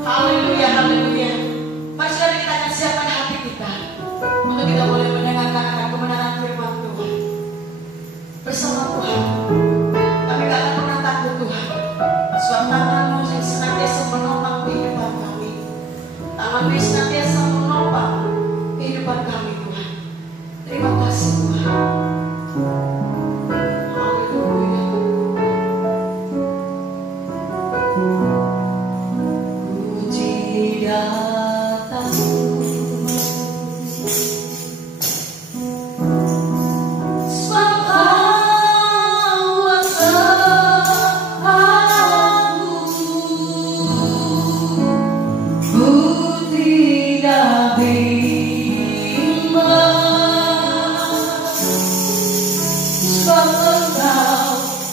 Haleluya, haleluya. Mari saudara kita akan siapkan hati kita untuk kita boleh mendengarkan akan kebenaran firman Tuhan. Bersama Tuhan, kami tak akan pernah takut Tuhan. Sebab tangan-Mu yang senantiasa menopang kehidupan kami. Tangan-Mu yang senantiasa menopang kehidupan kami Tuhan. Terima kasih Tuhan. Haleluya. Ku tidak tahu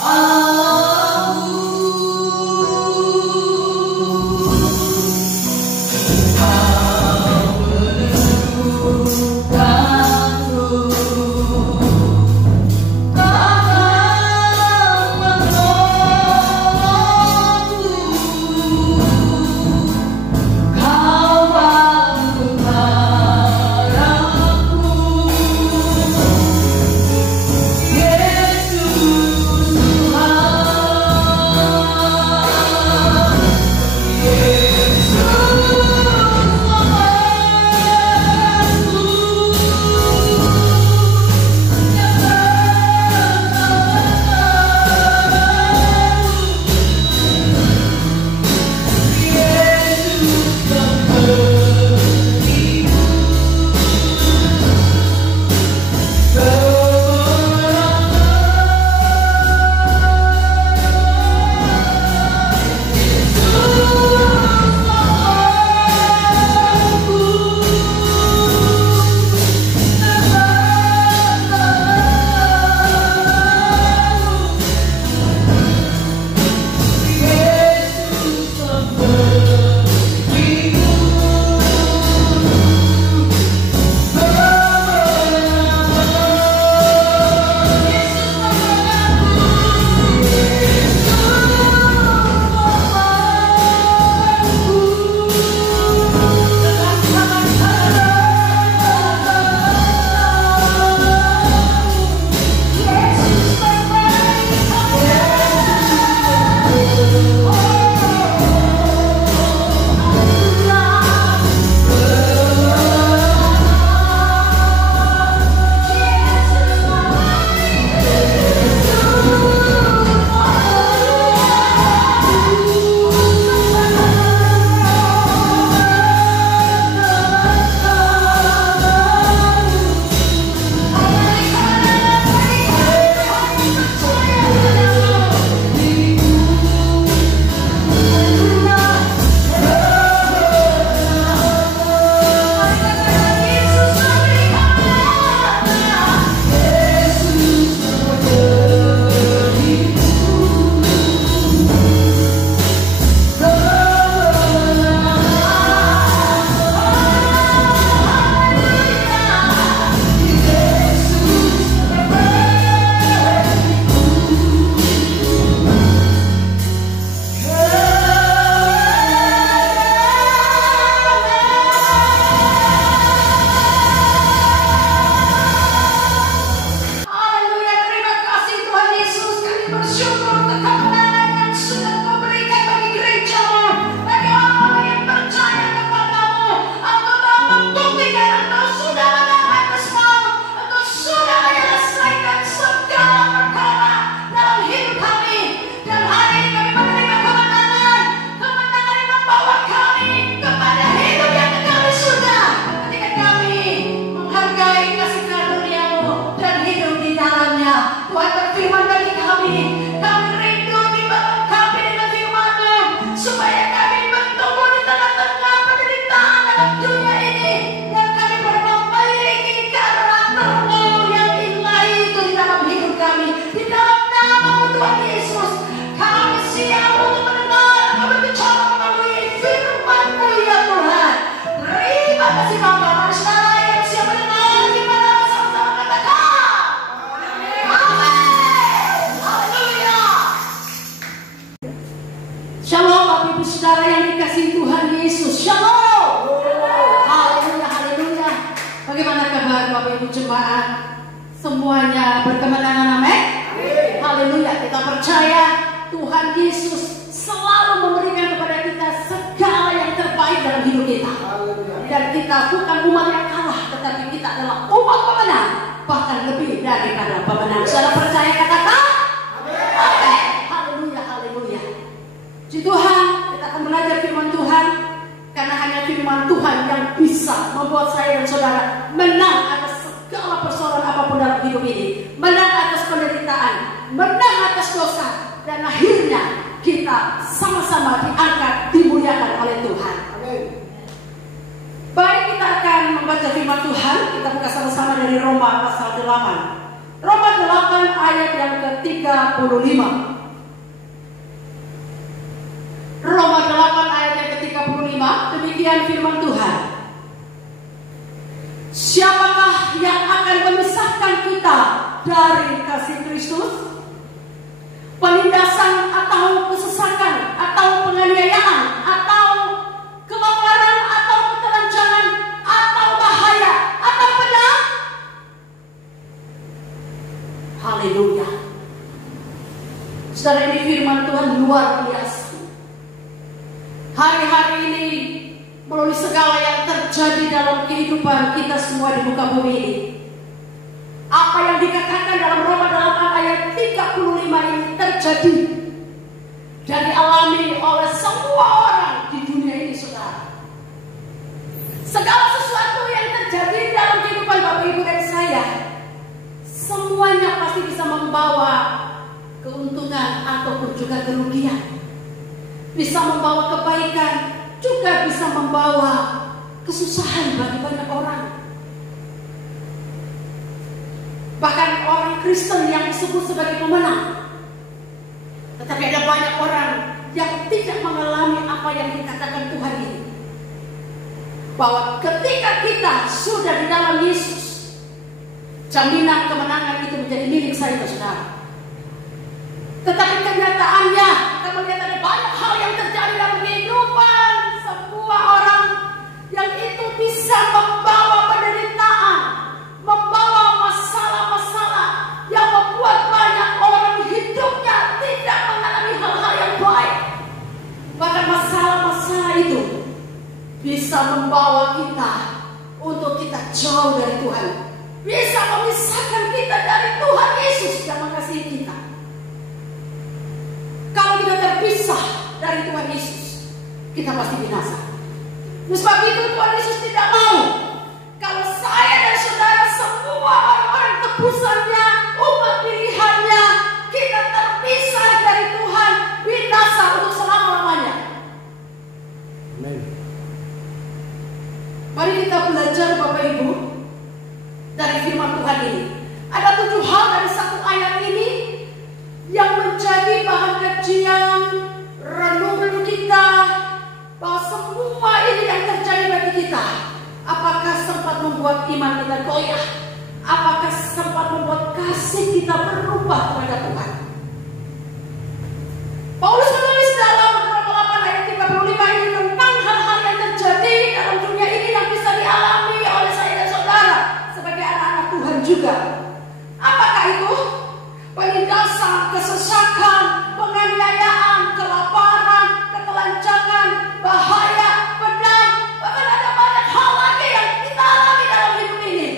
Haleluya. saudara yang dikasihi Tuhan Yesus. Shalom. Haleluya, haleluya. Bagaimana kabar Bapak Ibu jemaat? Semuanya berkemenangan, amin. Haleluya. Kita percaya Tuhan Yesus selalu memberikan kepada kita segala yang terbaik dalam hidup kita. Dan kita bukan umat yang kalah, tetapi kita adalah umat pemenang, bahkan lebih daripada pemenang. Saudara percaya, katakan amin. Haleluya, haleluya. Puji Tuhan, kita akan belajar firman Tuhan, karena hanya firman Tuhan yang bisa membuat saya dan saudara menang atas segala persoalan apapun dalam hidup ini, menang atas penderitaan, menang atas dosa, dan akhirnya kita sama-sama diangkat, dimuliakan oleh Tuhan. Amin. Baik, kita akan membaca firman Tuhan. Kita buka sama-sama dari Roma pasal 8. Roma 8 ayat yang ke-35. Roma 8 ayat yang ke-35. Demikian firman Tuhan. Siapakah yang akan memisahkan kita dari kasih Kristus? Penindasan atau kesesakan atau penganiayaan atau kelaparan atau ketelanjangan atau bahaya atau pedang? Haleluya. Saudara, ini firman Tuhan luar biasa. Hari-hari ini melalui segala yang terjadi dalam kehidupan kita semua di muka bumi ini, apa yang dikatakan dalam Roma 8 ayat 35 ini terjadi dan dialami oleh semua orang di dunia ini, saudara. Segala sesuatu yang terjadi dalam kehidupan Bapak Ibu dan saya, semuanya pasti bisa membawa keuntungan ataupun juga kerugian. Bisa membawa kebaikan, juga bisa membawa kesusahan bagi banyak orang. Bahkan orang Kristen yang disebut sebagai pemenang. Tetapi ada banyak orang yang tidak mengalami apa yang dikatakan Tuhan ini. Bahwa ketika kita sudah di dalam Yesus, jaminan kemenangan itu menjadi milik saya dan saudara. Tetapi kenyataannya, kita melihat ada banyak hal yang terjadi dalam kehidupan semua orang yang itu bisa membawa penderitaan, membawa masalah-masalah yang membuat banyak orang hidupnya tidak mengalami hal-hal yang baik. Bahkan masalah-masalah itu bisa membawa kita untuk kita jauh dari Tuhan, bisa memisahkan kita dari Tuhan Yesus yang mengasihi kita. Kalau kita terpisah dari Tuhan Yesus, kita pasti binasa. Sebab itu Tuhan Yesus tidak mau kalau saya dan saudara semua orang-orang tebusannya, umat pilihannya, kita terpisah dari Tuhan, binasa untuk selama-lamanya. Amin. Mari kita belajar Bapak Ibu dari firman Tuhan ini. Ada 7 hal dari satu ayat ini yang menjadi bahan kajian renungan kita, bahwa semua ini yang terjadi bagi kita, apakah sempat membuat iman kita goyah? Apakah sempat membuat kasih kita berubah kepada Tuhan? Paulus menulis dalam Roma 8 ayat 35 ini tentang hal-hal yang terjadi dalam dunia ini yang bisa dialami oleh saya dan saudara sebagai anak-anak Tuhan juga. Apakah itu? Penindasan, kesesakan, penganiayaan, kelaparan, ketelanjangan, bahaya, pedang, bahkan ada banyak hal lagi yang kita alami dalam hidup ini.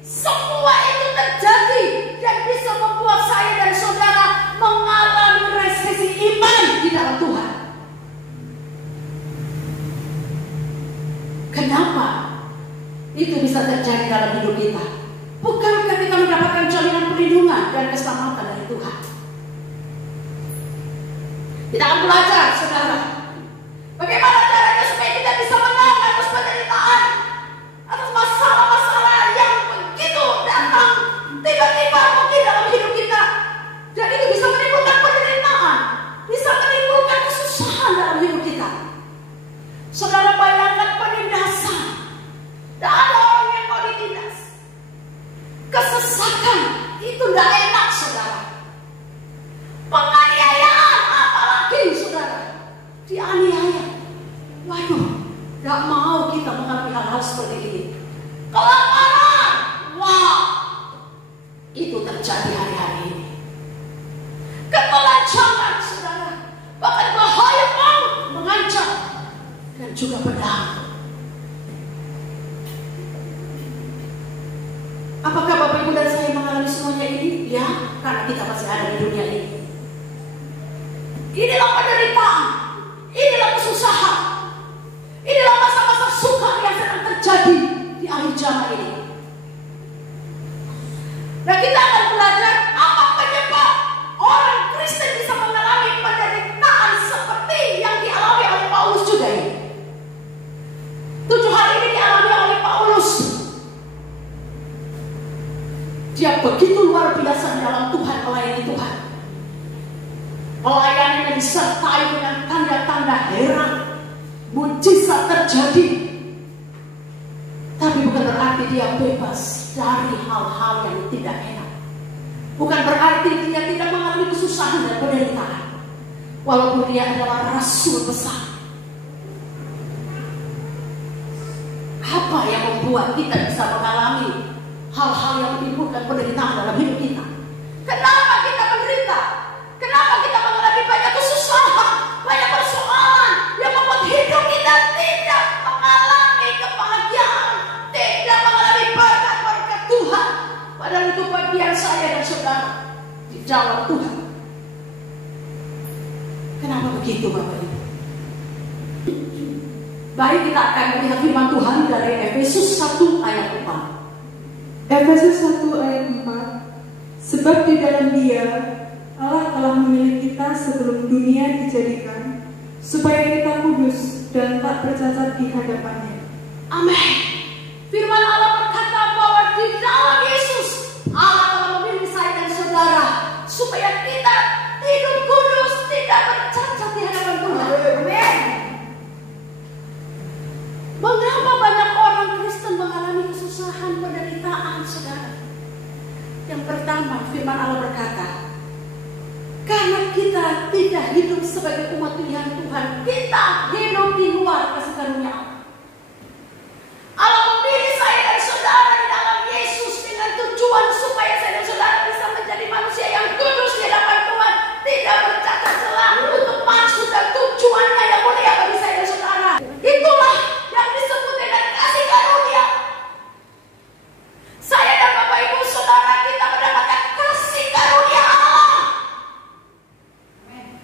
Semua itu terjadi dan bisa membuat saya dan saudara mengalami resesi iman di dalam Tuhan. Kenapa itu bisa terjadi dalam hidup kita? Bukankah kita mendapatkan jaminan perlindungan dan keselamatan dari Tuhan? Kita akan belajar, saudara, bagaimana caranya supaya kita bisa menang atas penderitaan, atas masalah-masalah yang begitu datang tiba-tiba mungkin dalam hidup kita. Dan itu bisa menimbulkan penderitaan, bisa menimbulkan kesusahan dalam hidup kita. Saudara, bayangkan penindasan. Tidak ada orang yang mau ditindas. Kesesakan itu tidak enak, saudara. Penganiayaan apalagi, saudara. Di juga pedang. Apakah Bapak Ibu dan saya mengalami semuanya ini? Ya, karena kita masih ada di dunia ini. Inilah penderitaan, inilah kesusahan, inilah masa-masa sukar yang sedang terjadi di akhir zaman ini. Dan kita akan belajar apa penyebab orang Kristen bisa mengalami penderitaan seperti yang dialami oleh Paulus juga ini. 7 hal ini dialami oleh Paulus. Dia begitu luar biasa dalam Tuhan, melayani Tuhan. Pelayanannya disertai dengan tanda-tanda heran, mujizat terjadi. Tapi bukan berarti dia bebas dari hal-hal yang tidak enak. Bukan berarti dia tidak mengalami kesusahan dan penderitaan. Walaupun dia adalah rasul besar. Apa yang membuat kita bisa mengalami hal-hal yang menimbulkan penderitaan dalam hidup kita? Kenapa kita menderita? Kenapa kita mengalami banyak kesusahan, banyak persoalan yang membuat hidup kita tidak mengalami kebahagiaan, tidak mengalami berkat-berkat Tuhan? Padahal itu bagian saya dan saudara di dalam Tuhan. Kenapa begitu Bapak Ibu? Baik, kita akan melihat firman Tuhan dari Efesus 1 ayat 4. Efesus 1 ayat 4. Sebab di dalam Dia Allah telah memilih kita sebelum dunia dijadikan, supaya kita kudus dan tak bercacat di hadapannya. Amin. Firman Allah berkata bahwa di dalam Yesus Allah telah memilih saya dan saudara supaya kita hidup kudus, tidak bercacat di hadapan Tuhan. Amin. Mengapa banyak orang Kristen mengalami kesusahan, penderitaan, saudara? Yang pertama, firman Allah berkata, karena kita tidak hidup sebagai umat pilihan Tuhan, kita hidup di luar kasih karunia Allah. Allah memilih saya dan saudara di dalam Yesus dengan tujuan supaya saya dan saudara bisa menjadi manusia yang kudus di hadapan Tuhan, tidak bercacat celah, untuk maksud dan tujuannya yang mulia bagi saya dan saudara. Itulah yang disebut dengan kasih karunia. Saya dan Bapak Ibu saudara kita mendapatkan kasih karunia Allah.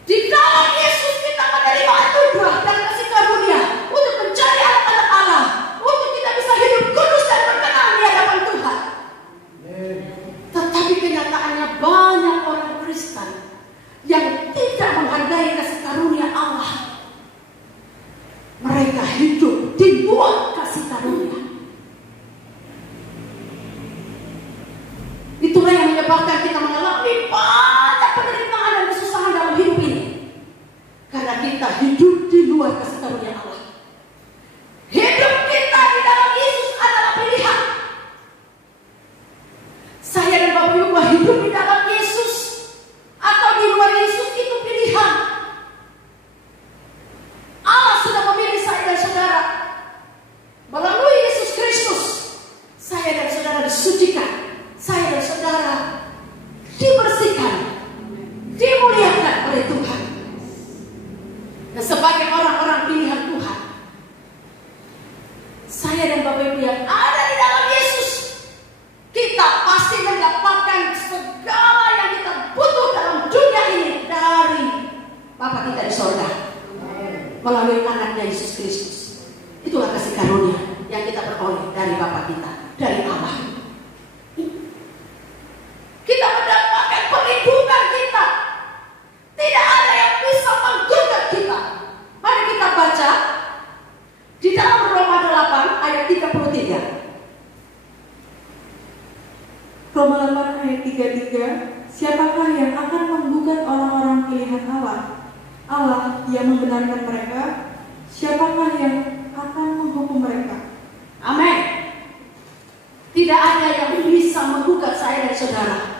Di dalam Yesus kita menerima anugerah dan kasih karunia untuk menjadi anak-anak Allah, untuk kita bisa hidup kudus dan berkenan di hadapan Tuhan. Tetapi kenyataannya banyak orang Kristen yang tidak menghargai kasih karunia Allah. Mereka hidup di luar kasih karunia. Itulah yang menyebabkan kita mengalami banyak penderitaan dan kesusahan dalam hidup ini. Karena kita hidup di luar kasih karunia Allah. Hidup kita di dalam Yesus adalah pilihan. Saya dan Bapak Ibu hidup di dalam Yesus atau di luar Yesus itu pilihan. Allah sudah memilih saya dan saudara. Melalui Yesus Kristus, saya dan saudara disucikan. Saya dan saudara dibersihkan, dimuliakan oleh Tuhan. Dan sebagai orang-orang pilihan Tuhan, saya dan Bapak Ibu yang ada di dalam Yesus, kita pasti mendapatkan segala yang kita butuh dalam dunia ini dari Bapa kita di sorga, melalui anaknya Yesus Kristus. Itulah kasih karunia yang kita peroleh dari Bapa kita, dari Allah. Kita mendapatkan perlindungan kita. Tidak ada yang bisa menggugat kita. Mari kita baca di dalam Roma 8 ayat 33. Roma 8 ayat 33. Siapakah yang akan menggugat orang-orang pilihan Allah? Allah yang membenarkan mereka. Siapakah yang akan menghukum mereka? Amin. Tidak ada yang bisa menggugat saya dan saudara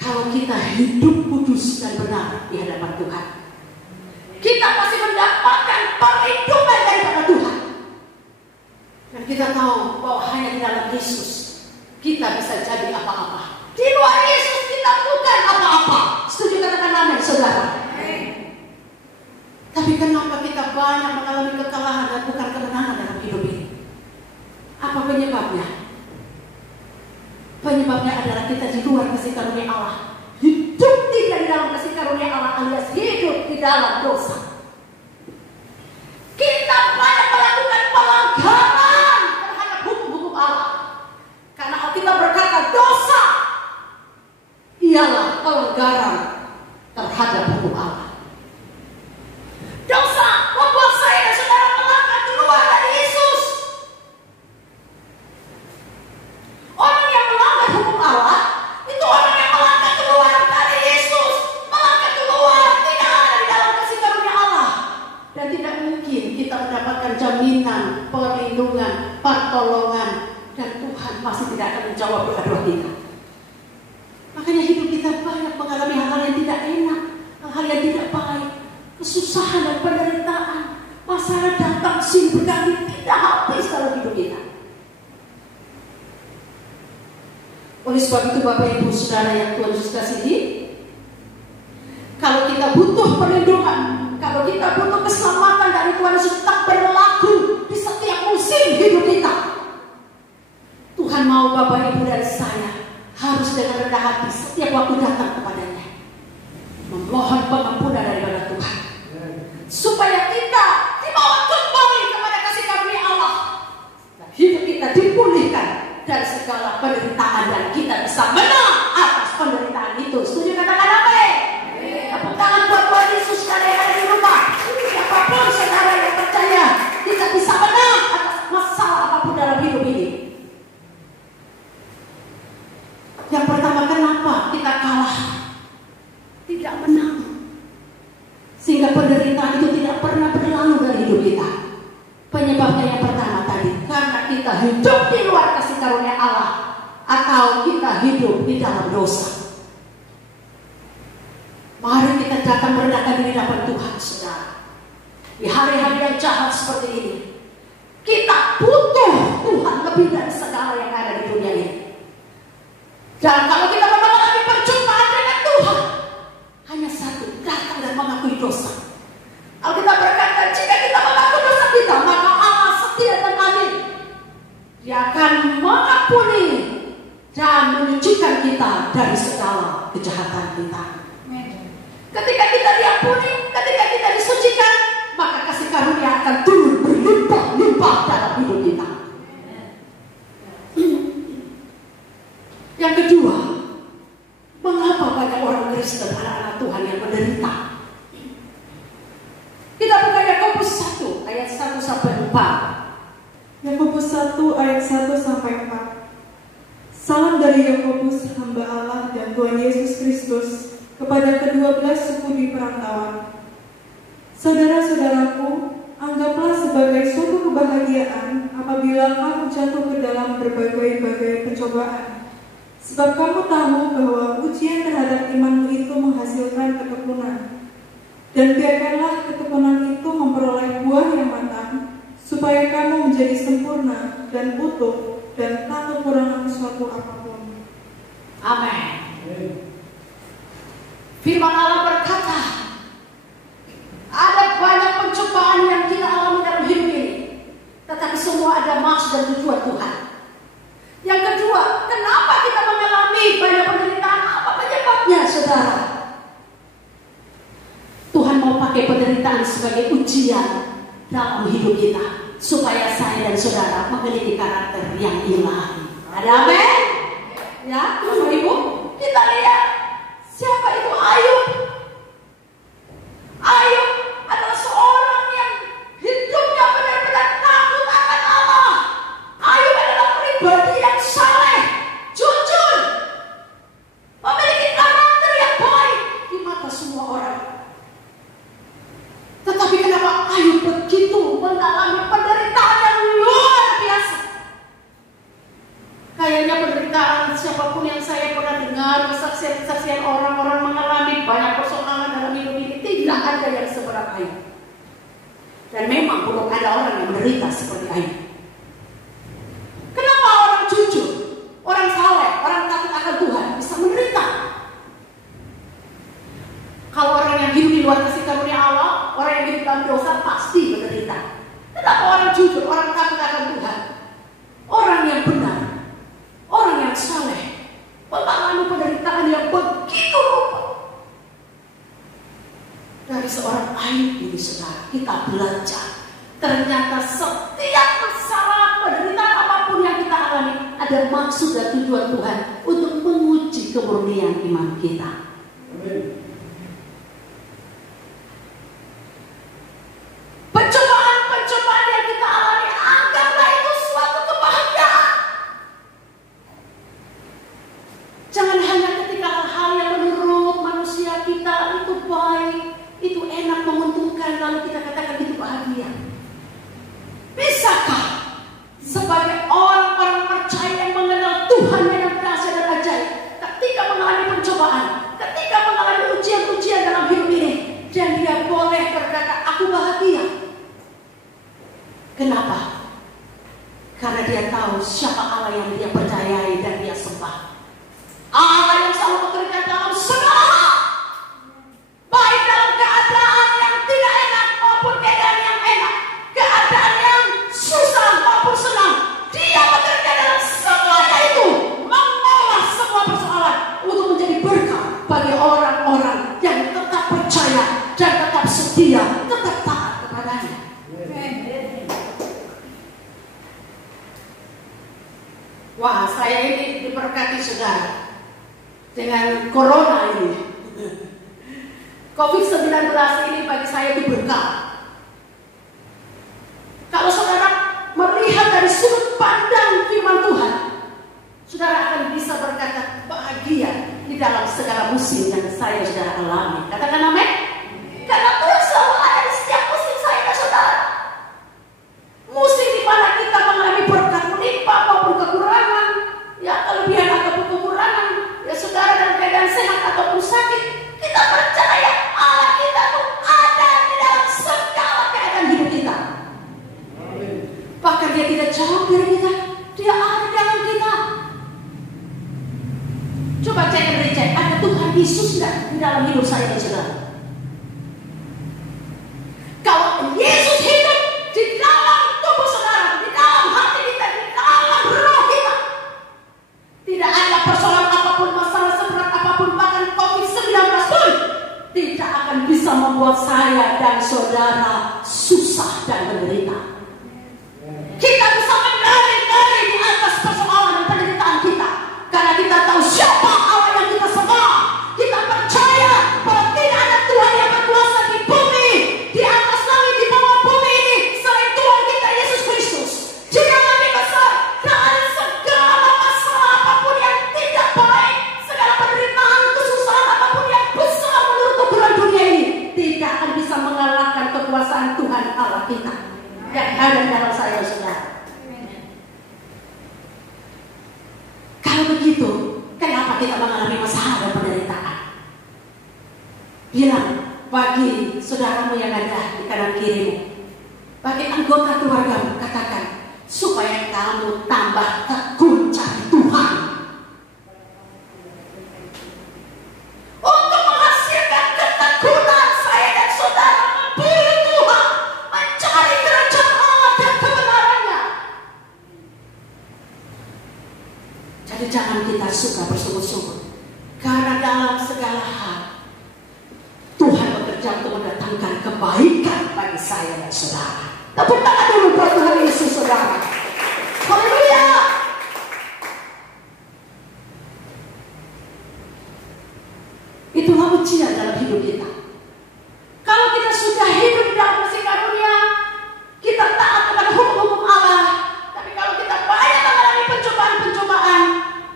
kalau kita hidup kudus dan benar di hadapan Tuhan. Kita pasti mendapatkan perlindungan daripada Tuhan. Dan kita tahu bahwa hanya di dalam Yesus kita bisa jadi apa-apa. Di luar Yesus kita bukan apa-apa. Setuju katakan amin, saudara? Tapi kenapa kita banyak mengalami kekalahan dan penyebabnya? Penyebabnya adalah kita di luar kasih karunia Allah. Hidup tidak di dalam kasih karunia Allah, alias hidup di dalam dosa. Kita banyak melakukan pelanggaran terhadap hukum-hukum Allah. Karena Alkitab berkata dosa ialah pelanggaran terhadap hukum Allah. Dosa membuat saya dan saudara melangkah keluar dari Yesus. Orang yang melanggar hukum Allah itu orang yang melangkah keluar dari Yesus, melangkah keluar tidak ada di dalam kasih karunia Allah, dan tidak mungkin kita mendapatkan jaminan, perlindungan, pertolongan, dan Tuhan pasti tidak akan menjawab doa-doa kita. Makanya hidup kita banyak mengalami hal-hal yang tidak enak, hal-hal yang tidak baik, kesusahan dan penderitaan, masalah datang silih berganti tidak habis dalam hidup kita. Oleh sebab itu Bapak Ibu Saudara yang Tuhan Yesus kasihi, kalau kita butuh perlindungan, kalau kita butuh keselamatan dari Tuhan Yesus tetap berlaku di setiap musim hidup kita. Tuhan mau Bapak Ibu dan saya harus dengan rendah hati setiap waktu datang kepadanya, memohon pengampunan daripada Tuhan, supaya kita dibawa kembali kepada kasih karunia Allah, dan hidup kita dipulihkan dari segala penderitaan, dan kita bisa menang atas penderitaan itu. Setuju? Katakan amin. Tepuk tangan buat Tuhan Yesus. Saudara yang ada di rumah, siapapun saudara yang percaya, kita bisa menang atas masalah apapun dalam hidup ini. Yang pertama, kenapa kita kalah, tidak menang, sehingga penderitaan itu tidak pernah berlalu dari hidup kita? Penyebabnya yang pertama tadi, karena kita hidup di luar kasih karunia Allah, atau kita hidup di dalam dosa. Mari kita datang merendahkan diri hadapan Tuhan, saudara. Di hari-hari yang jahat seperti ini, kita butuh Tuhan lebih dari segala yang ada di dunia ini. Dan kalau kita mengalami perjumpaan dengan Tuhan, hanya satu, datang dan mengakui dosa. Alkitab berkata, jika kita mengaku dosa kita, maka Allah setia dan adil. Dia akan mengampuni dan menyucikan kita dari segala kejahatan kita. Ketika kita diampuni, ketika kita disucikan, maka kasih karunia akan turun berlimpah-limpah dalam hidup kita. Yang kedua, mengapa banyak orang Kristen, anak-anak Tuhan yang menderita? Kita buka Yakobus 1 ayat 1 sampai 4. Yakobus 1 ayat 1 sampai 4. Salam dari Yakobus, hamba Allah dan Tuhan Yesus Kristus, kepada ke-12 suku di perantauan. Saudara-saudaraku, anggaplah sebagai suatu kebahagiaan apabila kamu jatuh ke dalam berbagai-bagai pencobaan. Sebab kamu tahu bahwa ujian terhadap imanmu itu menghasilkan ketekunan. Dan biarkanlah ketekunan itu memperoleh buah yang matang, supaya kamu menjadi sempurna dan utuh dan tak kekurangan suatu apapun. Amin. Firman Allah berkata, ada banyak pencobaan yang kita alami dalam hidup ini, tetapi semua ada maksud dan tujuan Tuhan. Yang kedua, kenapa kita mengalami banyak penderitaan? Apa penyebabnya, saudara? Tuhan mau pakai penderitaan sebagai ujian dalam hidup kita, supaya saya dan saudara memiliki karakter yang ilahi. Ada amin? Ya, Bapak Ibu, kita lihat siapa itu Ayub. Ayub adalah seorang yang hidupnya benar-benar takut akan Allah. Ayub adalah pribadi yang saleh, jujur, memiliki karakter yang baik di mata semua orang. Tetapi kenapa Ayub begitu mengalami penderitaan yang luar biasa? Kayaknya penderitaan siapapun yang saya pernah dengar, kesaksian-kesaksian orang-orang mengalami banyak persoalan dalam hidup ini, tidak ada yang seberat Ayub. Dan memang belum ada orang yang menderita seperti Ayub. Kenapa orang jujur, orang saleh, orang takut akan Tuhan bisa menderita? Kalau orang yang hidup di luar kasih karunia Allah, orang yang hidup dalam dosa pasti menderita. Kenapa orang jujur, orang takut akan Tuhan, orang yang Dari seorang Ayub ini saudara, kita belajar ternyata setiap masalah penderitaan apapun yang kita alami ada maksud dan tujuan Tuhan untuk menguji kemurnian iman kita. Pencobaan-pencobaan yang kita alami, anggaplah itu suatu kebahagiaan. Jangan hanya ketika hal-hal yang menurut manusia kita itu baik, itu enak, menguntungkan, lalu kita katakan itu bahagia. Bisakah sebagai orang-orang percaya yang mengenal Tuhan yang dahsyat dan ajaib, ketika mengalami pencobaan, ketika mengalami ujian-ujian dalam hidup ini, dan dia boleh berkata, aku bahagia. Kenapa? Karena dia tahu siapa Allah yang dia percayai dan dia sembah. Allah yang selalu bekerja dalam segala hal, baik dalam keadaan yang tidak enak maupun keadaan yang enak, keadaan yang susah maupun senang. Dia bekerja dalam semuanya itu, mengolah semua persoalan untuk menjadi berkat bagi orang-orang yang tetap percaya dan tetap setia, tetap taat kepadanya. Wah, saya ini diberkati saudara dengan corona ini. COVID-19 ini bagi saya itu berkah. Kalau saudara melihat dari sudut pandang firman Tuhan, saudara akan bisa berkata bahagia di dalam segala musim yang saya saudara alami. Katakan amin. Karena Tuhan selalu ada di setiap musim saya dan saudara. Musim di mana kita mengalami berkat melimpah maupun kekurangan, ya kelebihan ataupun kekurangan, ya saudara dalam keadaan sehat ataupun sakit, kita percaya Allah kita tuh ada di dalam segala keadaan hidup kita. Bahkan dia tidak jauh dari kita, dia ada dalam kita. Coba cek dan dicek, ada Tuhan Yesus tidak di dalam hidup saya dan saudara? Kalau Yesus hidup di dalam tubuh saudara, di dalam hati kita, di dalam roh kita, tidak ada persoalan apapun, masalah seberat apapun, bahkan COVID-19 pun tidak akan bisa membuat saya dan saudara susah dan menderita. Kita bisa menari-nari di atas persoalan dan penderitaan kita, karena kita tahu siapa Allah yang kita sembah. Kita percaya bahwa tidak ada Tuhan yang berkuasa di bumi, di atas langit, di bawah bumi ini selain Tuhan kita Yesus Kristus. Dia lebih besar dari segala masalah apapun yang tidak baik, segala penderitaan, kesusahan apapun yang besar menurut ukuran dunia ini tidak akan bisa mengalahkan kekuasaan Tuhan Allah kita yang ada di dalam saya, saudara. Kalau begitu, kenapa kita mengalami masalah dan penderitaan? Bilang bagi saudaramu yang ada di kanan kirimu, bagi anggota keluargamu, katakan supaya kamu tambah tekun cari Tuhan untuk menghasilkan ketekunan. Saya dan saudara memburu Tuhan, mencari kerajaan Allah dan kebenarannya. Jadi jangan kita suka bersungguh-sungguh, karena dalam segala hal Tuhan bekerja untuk mendatangkan kebaikan bagi saya dan saudara. Tepuk tangan dulu buat Tuhan Yesus, saudara. Haleluya. Itulah ujian dalam hidup kita. Kalau kita sudah hidup di dalam kasih karunia, kita taat kepada hukum-hukum Allah. Tapi kalau kita banyak mengalami pencobaan-pencobaan,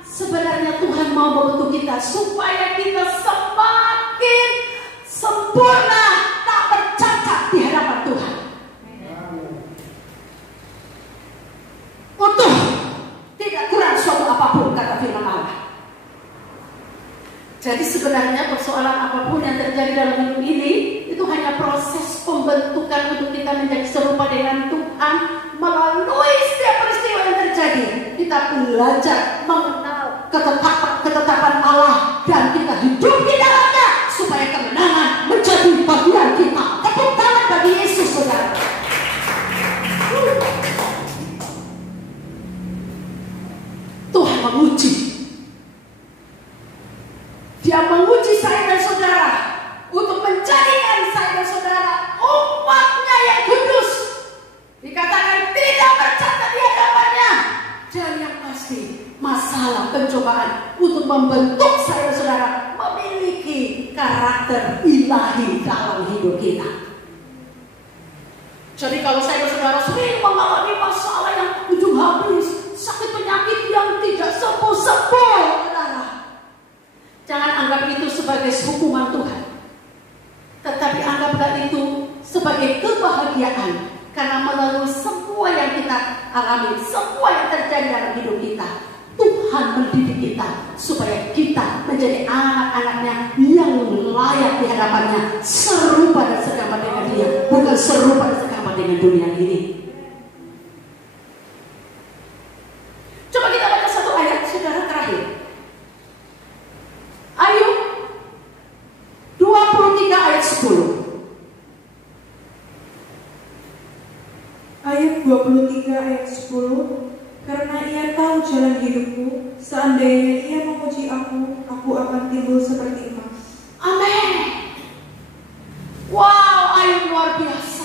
sebenarnya Tuhan mau membentuk kita supaya kita semakin sempurna, tak bercacat di hadapan Tuhan. Untuk tidak kurang suatu apapun, kata firman Allah. Jadi sebenarnya persoalan apapun yang terjadi dalam hidup ini itu hanya proses pembentukan untuk kita menjadi serupa dengan Tuhan. Melalui setiap peristiwa yang terjadi, kita belajar mengenal ketetapan Allah dan kita hidup di dalamnya supaya kemenangan menjadi bagian kita. Tepuk tangan bagi Yesus, saudara. Tuhan menguji. Dia menguji saya dan saudara untuk menjadikan saya berilahi dalam hidup kita. Jadi kalau saya dan saudara sering mengalami masalah yang ujung habis, sakit penyakit yang tidak sembuh-sembuh, saudara, jangan anggap itu sebagai hukuman Tuhan, tetapi anggaplah itu sebagai kebahagiaan. Karena melalui semua yang kita alami, semua yang terjadi dalam hidup kita, Tuhan mendidik kita supaya kita menjadi anak-anaknya yang layak di hadapannya, serupa dan segambar dengan Dia, bukan serupa dan segambar dengan dunia ini. Coba kita baca satu ayat, saudara, terakhir. Ayub 23 ayat 10. Ayub 23 ayat 10. Karena ia tahu jalan hidupku, seandainya ia memuji aku akan timbul seperti emas. Amin. Wow, Ayub luar biasa.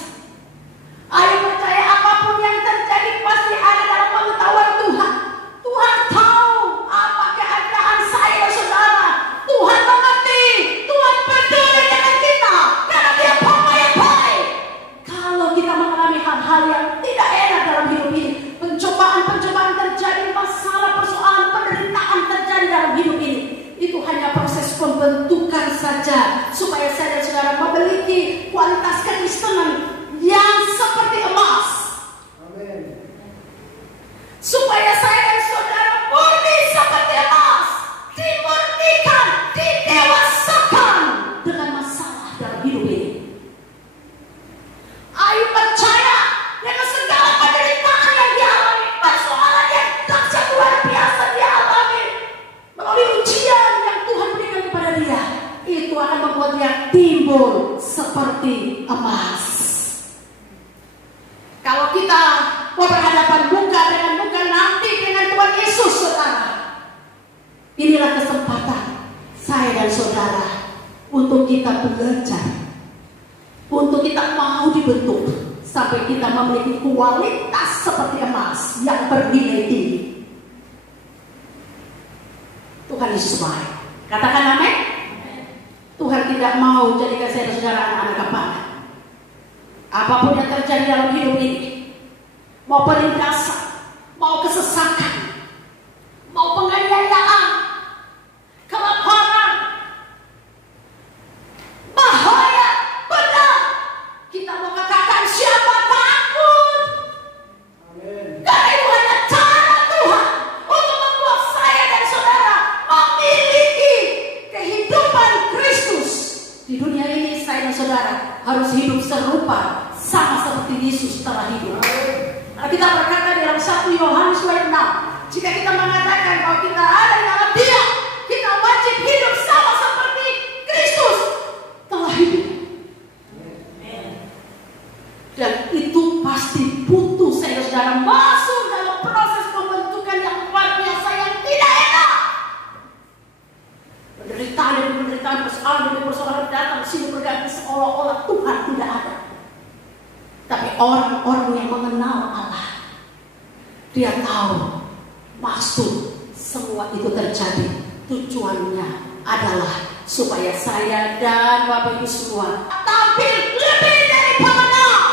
Ayub percaya apapun yang terjadi pasti ada dalam pengetahuan Tuhan. Tuhan tahu apa keadaan saya dan saudara. Tuhan mengerti. Tuhan peduli dengan kita karena Dia Bapa yang baik. Kalau kita mengalami hal-hal yang tidak enak dalam hidup ini, pencobaan terjadi, masalah, persoalan, penderitaan terjadi dalam hidup ini, itu hanya proses pembentukan saja supaya saya dan saudara memiliki kualitas kekristenan yang seperti emas. Amin. Supaya saya dan saudara murni seperti emas, dimurnikan, didewasakan dengan masalah dalam hidup ini. Ayub percaya dengan segala penderitaan yang dialami, persoalan yang dahsyat luar biasa dia alami, melalui ujian yang Tuhan berikan kepada dia, itu akan membuat dia timbul seperti emas. Kalau kita mau berhadapan muka dengan muka nanti dengan Tuhan Yesus, saudara, inilah kesempatan saya dan saudara untuk kita belajar, untuk kita mau dibentuk sampai kita memiliki kualitas seperti emas yang bernilai tinggi. Tuhan Yesus baik. Katakan amin. Tuhan tidak mau jadikan saya dan saudara anak-anak kapanan. Apapun yang terjadi dalam hidup ini, mau penindasan, mau kesesakan, mau penganiayaan, kelaparan, bahaya, benar, kita mau katakan siapa takut. Amin. Karena itu hanya cara Tuhan untuk membuat saya dan saudara memiliki kehidupan Kristus. Di dunia ini saya dan saudara harus hidup serupa sama seperti Yesus telah hidup. Nah, kita berkata dalam 1 Yohanes 6, jika kita mengatakan bahwa kita ada di dalam Dia, kita wajib hidup sama seperti Kristus telah hidup. Dan itu pasti butuh saya dan saudara masuk dalam proses pembentukan yang luar biasa yang tidak enak. Penderitaan demi penderitaan, persoalan demi persoalan datang sini berganti seolah-olah Tuhan tidak ada. Tapi orang-orang yang mengenal Allah, dia tahu maksud semua itu terjadi. Tujuannya adalah supaya saya dan Bapak Ibu semua tampil lebih dari pemenang.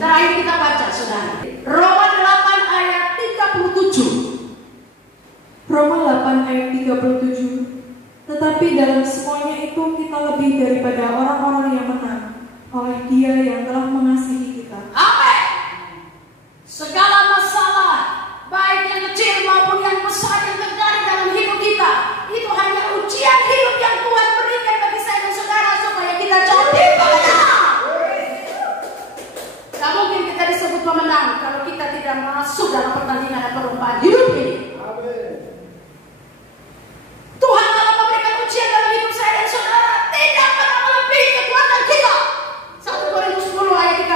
Terakhir kita baca, saudara, Roma 8 ayat 37. Roma 8 ayat 37. Tetapi dalam semuanya itu kita lebih daripada orang-orang yang menang oleh Dia yang telah mengasihi kita. Amin. Segala masalah, baik yang kecil maupun yang besar yang terjadi dalam hidup kita, itu hanya ujian hidup yang Tuhan berikan bagi saya dan saudara supaya kita jadi pemenang. Tidak mungkin kita disebut pemenang kalau kita tidak masuk dalam pertandingan dan perlombaan hidup ini. Amin. Tuhan kalau memberikan ujian dalam hidup saya dan saudara tidak pernah melebihi kekuatan kita. 1 Korintus 10 ayat 13.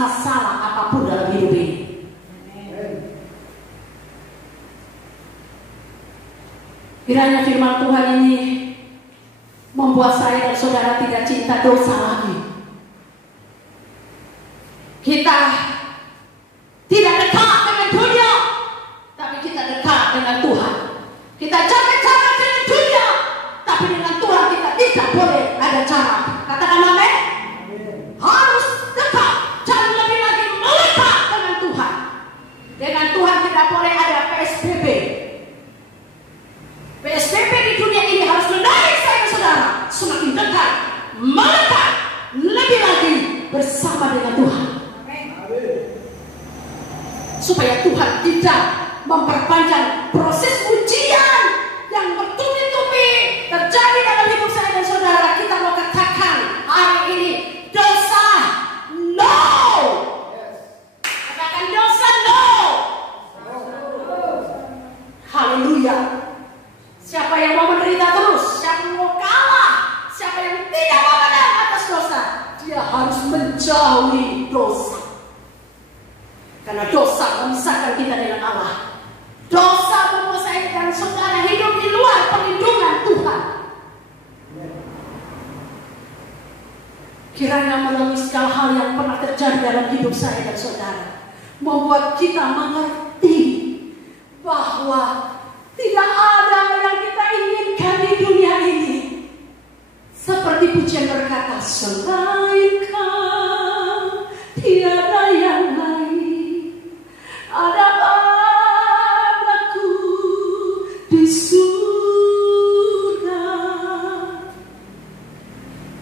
masalah apapun dalam hidup ini. Kiranya firman Tuhan ini membuat saya dan saudara tidak cinta dosa lagi. Kita tidak dekat dengan dunia, tapi kita dekat dengan Tuhan. Kita jaga-jaga dengan dunia, tapi dengan Tuhan kita tidak boleh ada cara. Katakan amin. Harus dekat, jangan lebih lagi melekat dengan Tuhan. Dengan Tuhan tidak boleh ada PSBB. PSBB di dunia ini harus menarik saya dan saudara semakin dekat, melekat lebih lagi bersama dengan Tuhan. Supaya Tuhan tidak memperpanjang proses ujian yang bertubi-tubi terjadi dalam hidup saya dan saudara. Kita mau katakan hari ini dosa no. Katakan dosa no. Haleluya. Siapa yang mau menderita terus, siapa yang mau kalah, siapa yang tidak mau menang atas dosa, dia harus menjauhi dosa. Karena dosa memisahkan kita dengan Allah. Dosa membuat saya dan saudara hidup di luar perlindungan Tuhan. Kiranya melalui segala hal yang pernah terjadi dalam hidup saya dan saudara, membuat kita mengerti bahwa tidak ada yang kita inginkan di dunia ini. Seperti pujian berkata, selain Kau tiada yang lain, ada padaku di surga.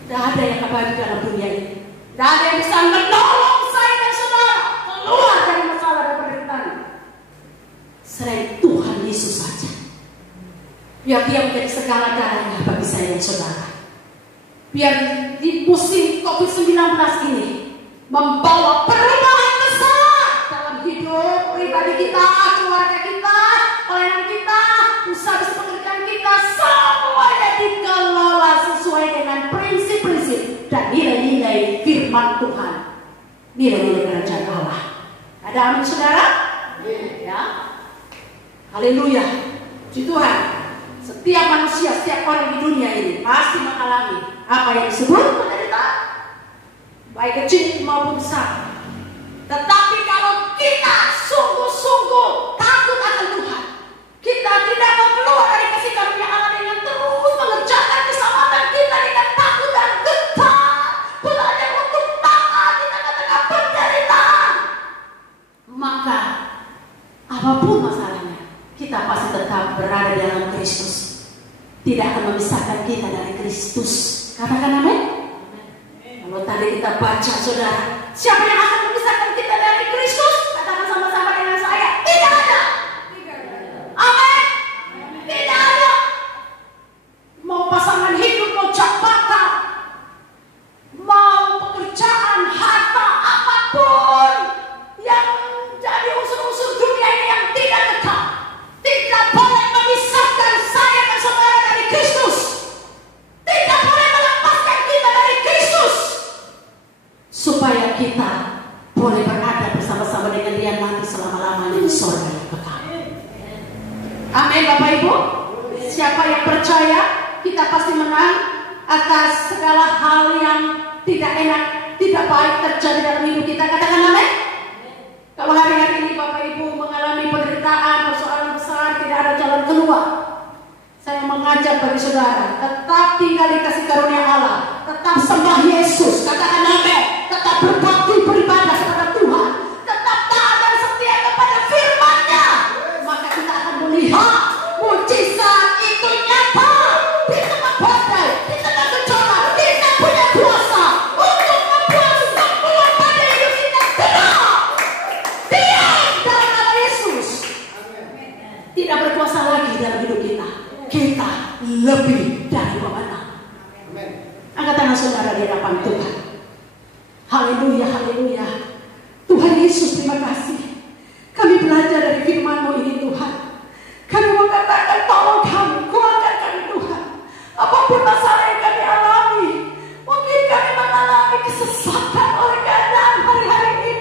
Tidak ada yang abadi dalam dunia ini. Tidak ada yang bisa menolong saya dan saudara keluar dari masalah dan penderitaan selain Tuhan Yesus saja. Biar dia menjadi segala-galanya bagi saya dan saudara. Biar di musim COVID-19 ini membawa perubahan besar dalam hidup pribadi kita, keluarga kita, pelayanan kita, usaha pekerjaan kita, semuanya dikelola sesuai dengan prinsip-prinsip dan nilai-nilai firman Tuhan, nilai-nilai kerajaan Allah. Ada amin saudara? Ya. Haleluya. Puji Tuhan. Setiap manusia, setiap orang di dunia ini pasti mengalami apa yang disebut penderitaan, baik kecil maupun besar. Tetapi kalau kita sungguh-sungguh takut akan Tuhan, kita tidak mau keluar dari kasih karunia Allah dengan terus mengerjakan keselamatan kita dengan takut dan gentar, belajar untuk taat di tengah-tengah penderitaan, maka apapun masalahnya, kita pasti tetap berada di dalam Kristus. Tidak akan memisahkan kita dari Kristus. Katakan amin. Kalau tadi kita baca saudara, siapa yang akan memisahkan kita dari Kristus? Katakan sama-sama dengan saya, tidak ada. Amin. Tidak ada. Mau pasangan hidup, mau jabatan, mau pekerjaan, harta, apapun yang jadi unsur-unsur dunia ini yang tidak dekat, tidak boleh memisahkan saya dan saudara dari Kristus. Tidak boleh melepaskan kita dari Kristus, supaya kita boleh berada bersama-sama dengan Dia nanti selama-lamanya di surga yang kekal. Amin Bapak Ibu. Siapa yang percaya kita pasti menang atas segala hal yang tidak enak, tidak baik terjadi dalam hidup kita. Katakan amin. Kalau hari-hari ini Bapak Ibu mengalami penderitaan, persoalan besar, tidak ada jalan keluar, saya mengajak bagi saudara, tetap tinggal di kasih karunia Allah, tetap sembah Yesus, katakan amin, tetap berbakti beribadah kepada Tuhan, tetap taat dan setia kepada firman-Nya, maka kita akan melihat mujizat itu nyata di tengah badai, di tengah gejolak. Kita punya kuasa untuk membuat semua pada hidup kita tenang, diam dalam nama Yesus. Tidak berkuasa lagi dalam hidup kita. Kita lebih dari pemenang. Angkat tangan saudara di hadapan Tuhan. Haleluya, haleluya. Tuhan Yesus, terima kasih. Kami belajar dari firman-Mu ini Tuhan. Kami mau katakan tolong kami, kuatkan kami Tuhan. Apapun masalah yang kami alami, mungkin kami mengalami kesesatan oleh keadaan hari-hari ini.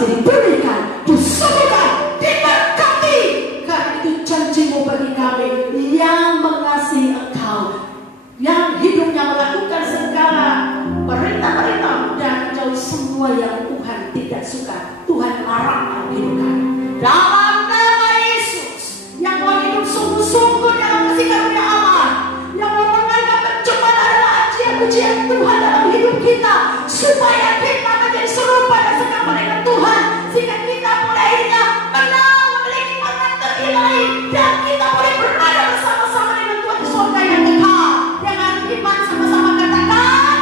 pasti dipulihkan, disembuhkan, diberkati. Karena itu janji-Mu bagi kami yang mengasihi Engkau, yang hidupnya melakukan segala perintah-perintah dan jauh semua yang Tuhan tidak suka, Tuhan larang dalam hidup kami. Dalam nama Yesus, yang mau hidup sungguh-sungguh dalam kasih karunia Allah, yang mau menganggap pencobaan adalah pujian Tuhan dalam hidup kita, supaya kita menjadi serupa dan senang dengan Tuhan, sehingga kita mulainya menang, memiliki karakter ilahi, dan kita boleh berada bersama-sama dengan Tuhan di surga yang kekal. Dengan iman sama-sama katakan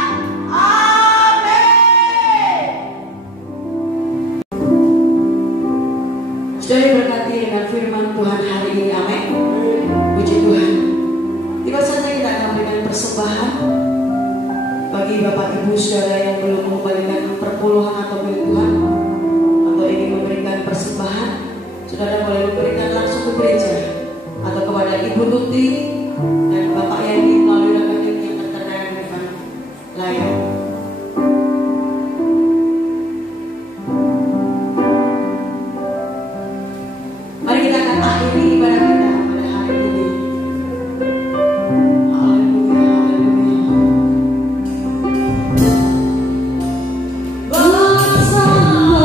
amin. Sudah diberkati dengan firman Tuhan hari ini, amin. Puji Tuhan. Tiba saja kita akan memberikan persembahan bagi Bapak Ibu Saudara yang belum mengembalikan perpuluhan atau milik Tuhan, atau ingin memberikan persembahan, saudara boleh memberikan langsung ke gereja atau kepada Ibu Tuti dan Bapak Yani melalui rekening yang tertera di depan layar. Mari kita akan akhiri ibadah kita pada hari ini. Haleluya, haleluya. Bersama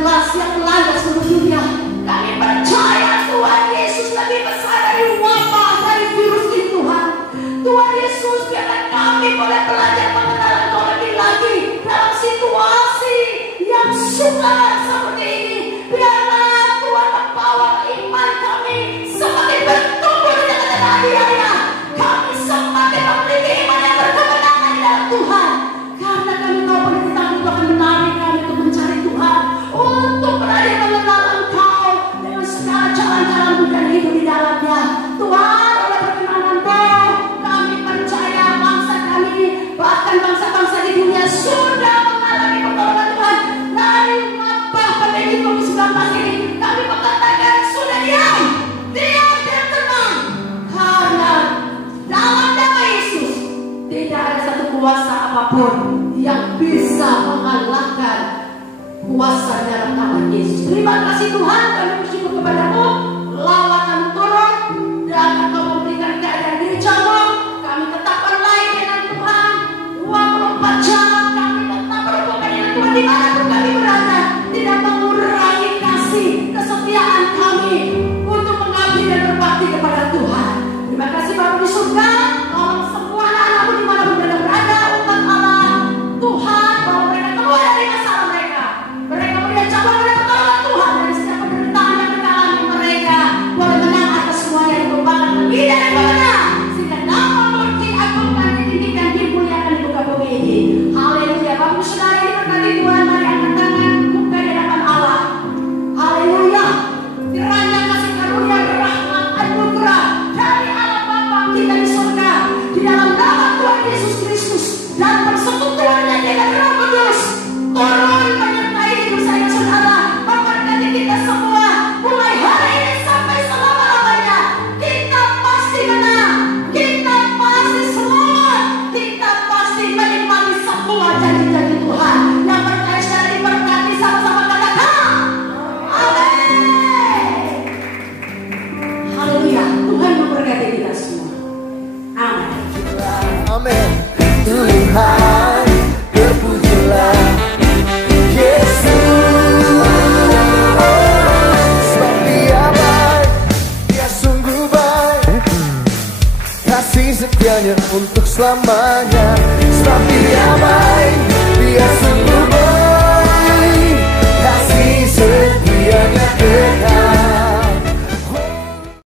COVID-19 yang melanda seluruh dunia. Kami percaya Tuhan Yesus lebih besar dari wabah, dari virus ini Tuhan. Tuhan Yesus, biarkan kami boleh belajar mengenal Engkau lebih lagi dalam situasi yang sukar seperti ini. Biarlah Tuhan membawa iman kami semakin bertumbuh di dalam hadiah. Kami semakin memiliki iman yang berkemenangan di dalam Tuhan. Karena kami tahu perintah itu akan menarik kami untuk mencari Tuhan, untuk belajar mengenal Engkau dengan segala jalan-jalan dan hidup di dalamnya. Tuhan, oleh perkenanan-Mu, kami percaya bangsa kami, bahkan bangsa-bangsa di dunia sudah mengalami pertolongan Tuhan dari wabah pandemi COVID-19 ini. Kami mengatakan sudah diam dan tenang, karena dalam nama Yesus tidak ada satu kuasa apapun yang bisa mengalahkan kuasa dalam nama Yesus. Terima kasih Tuhan, kami bersyukur kepada-Mu. Lawatan turun dan Engkau memberikan keadaan gereja-Mu. Kami tetap online dengan Tuhan 24 jam. Kami tetap berhubungan dengan Tuhan dimanapun kami berada. Tidak mengurangi kasih kesetiaan kami untuk mengabdi dan berbakti kepada Tuhan. Terima kasih Bapa di surga. Tolong semua anak-anak-Mu dimanapun mereka berada, umat Allah Tuhan, bahwa mereka keluar dari masalah mereka. Mereka melihat cabang dan pertolongan Tuhan dari setiap penderitaan yang mereka alami. Mereka boleh menang atas semuanya yang merupakan lebih dari pemenang, sehingga nama-Mu diagungkan, ditinggikan, dimuliakan di muka bumi ini. Haleluya. Bapak saudara diberkati Tuhan, mari angkat tangan buka di hadapan Allah. Haleluya. Kiranya kasih karunia, rahmat, anugerah dari Allah Bapa kita di surga, di dalam nama Tuhan Yesus Kristus, dan persekutuannya dengan Roh Kudus turun menyertai hidup saya saudara, memberkati kita semua mulai hari ini sampai selama-lamanya. Kita pasti menang, kita pasti selamat, kita pasti menikmati semua janji-janji Tuhan. Yang percaya sudah diberkati, sama-sama katakan amin. Haleluya. Tuhan memberkati kita semua. Amin. Amin. Tuhan, terpujilah Yesus. Sebab Dia baik, Dia sungguh baik, kasih setianya untuk selamanya. Sebab Dia